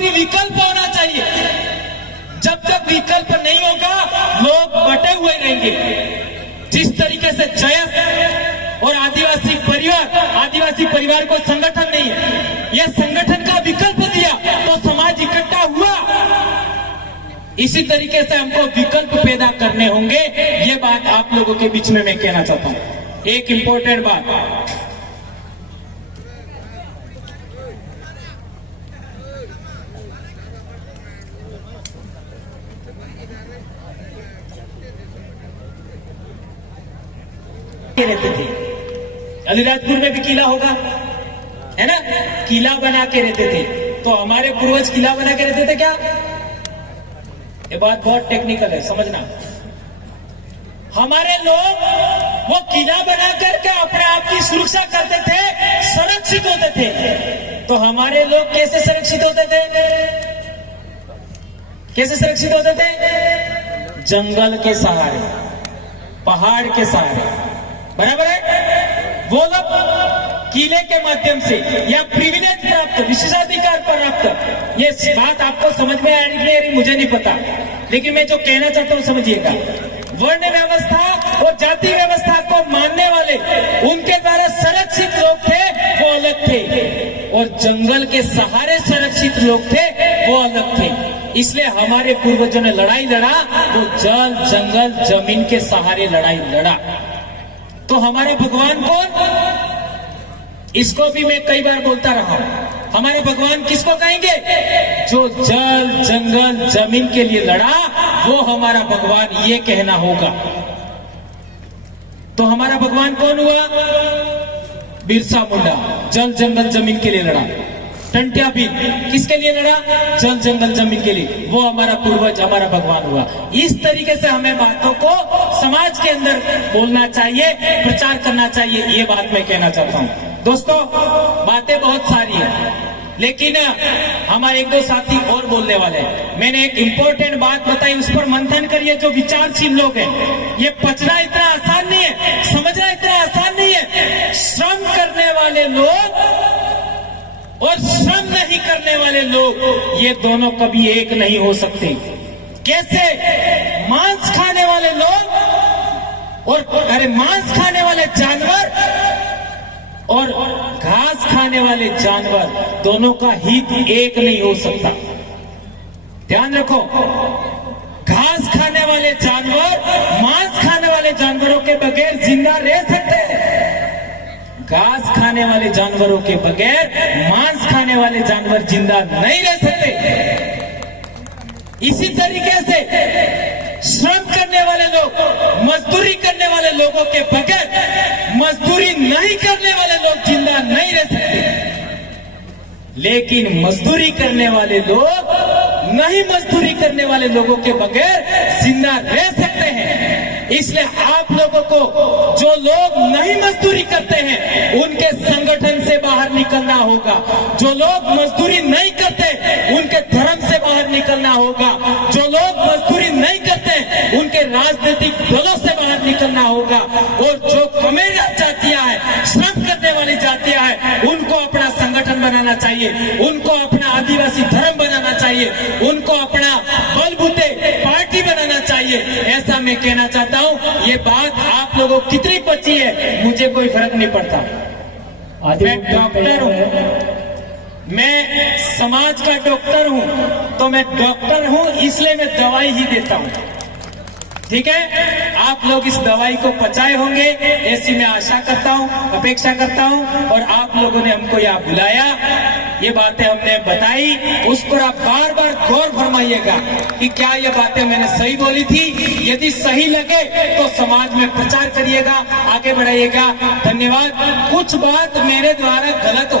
भी विकल्प होना चाहिए। जब तक विकल्प नहीं होगा लोग बटे हुए रहेंगे। जिस तरीके से जयस और आदिवासी परिवार को संगठन नहीं है, यह संगठन का विकल्प दिया तो समाज इकट्ठा हुआ। इसी तरीके से हमको विकल्प पैदा करने होंगे। ये बात आप लोगों के बीच में मैं कहना चाहता हूं। एक इंपॉर्टेंट बात, रहते थे अलीराजपुर में भी किला होगा, है ना? किला बना के रहते थे। तो हमारे पूर्वज किला बना के रहते थे क्या? ये बात बहुत टेक्निकल है, समझना। हमारे लोग वो किला बना करके अपने आप की सुरक्षा करते थे, संरक्षित होते थे। तो हमारे लोग कैसे सुरक्षित होते थे? कैसे सुरक्षित होते थे? जंगल के सहारे, पहाड़ के सहारे, बराबर है? वो लोग किले के माध्यम से या प्रिविलेज प्राप्त, विशेषाधिकार प्राप्त। ये बात आपको समझ में आ रही है मुझे नहीं पता, लेकिन मैं जो कहना चाहता हूं समझिएगा। वर्ण व्यवस्था और जाति व्यवस्था को मानने वाले उनके द्वारा संरक्षित लोग थे, वो अलग थे, और जंगल के सहारे संरक्षित लोग थे, वो अलग थे। इसलिए हमारे पूर्वजों ने लड़ाई लड़ा तो जल, जंगल, जमीन के सहारे लड़ाई लड़ा। तो हमारा भगवान कौन? इसको भी मैं कई बार बोलता रहा हूं। हमारे भगवान किसको कहेंगे? जो जल, जंगल, जमीन के लिए लड़ा, वो हमारा भगवान, ये कहना होगा। तो हमारा भगवान कौन हुआ? बिरसा मुंडा, जल, जंगल, जमीन के लिए लड़ा। टंट्या भील किसके लिए लड़ा? जल, जंगल, जमीन के लिए। वो हमारा पूर्वज, हमारा भगवान हुआ। इस तरीके से हमें बातों को समाज के अंदर बोलना चाहिए, प्रचार करना चाहिए। ये बात मैं कहना चाहता हूं। दोस्तों, बातें बहुत सारी है, लेकिन हमारे एक दो साथी और बोलने वाले हैं। मैंने एक इंपॉर्टेंट बात बताई, उस पर मंथन करिए। जो विचारशील लोग हैं, ये पचना इतना आसान नहीं है, समझना इतना आसान नहीं है। श्रम करने वाले लोग और श्रम नहीं करने वाले लोग, ये दोनों कभी एक नहीं हो सकते। कैसे? मांस खाने वाले लोग और मांस खाने वाले जानवर और घास खाने वाले जानवर, दोनों का हित एक नहीं हो सकता। ध्यान रखो, घास खाने वाले जानवर मांस खाने वाले जानवरों के बगैर जिंदा रह सकते हैं। घास खाने वाले जानवरों के बगैर मांस खाने वाले जानवर जिंदा नहीं रह सकते। इसी तरीके से श्रम करने वाले लोग, मजदूरी करने वाले लोगों के बगैर मजदूरी नहीं करने वाले लोग जिंदा नहीं रह सकते। लेकिन मजदूरी करने वाले लोग नहीं मजदूरी करने वाले लोगों के बगैर जिंदा रह सकते हैं। इसलिए आप लोगों को, जो लोग नहीं मजदूरी करते हैं, उनके संगठन से बाहर निकलना होगा। जो लोग मजदूरी नहीं करते, उनके धर्म से बाहर निकलना होगा। जो लोग मजदूरी नहीं करते, उनके राजनीतिक दलों से बाहर निकलना होगा। और जो कमेरा जातियां हैं, श्रम करने वाली जातियां हैं, उनको अपना संगठन बनाना चाहिए, उनको अपना आदिवासी धर्म बनाना चाहिए, उनको अपना बलबूते पार्टी बनाना चाहिए। ऐसा मैं कहना चाहता हूं। ये बात आप लोगों को कितनी पची है, मुझे कोई फर्क नहीं पड़ता। मैं डॉक्टर हूं, मैं समाज का डॉक्टर हूं, तो मैं डॉक्टर हूं इसलिए मैं दवाई ही देता हूं। ठीक है? आप लोग इस दवाई को पचाए होंगे, ऐसी मैं आशा करता हूं, अपेक्षा करता हूं। और आप लोगों ने हमको यहाँ बुलाया, ये बातें हमने बताई, उस पर आप बार बार गौर फरमाइएगा कि क्या ये बातें मैंने सही बोली थी। यदि सही लगे तो समाज में प्रचार करिएगा, आगे बढ़ाइएगा। धन्यवाद। कुछ बात मेरे द्वारा गलत हो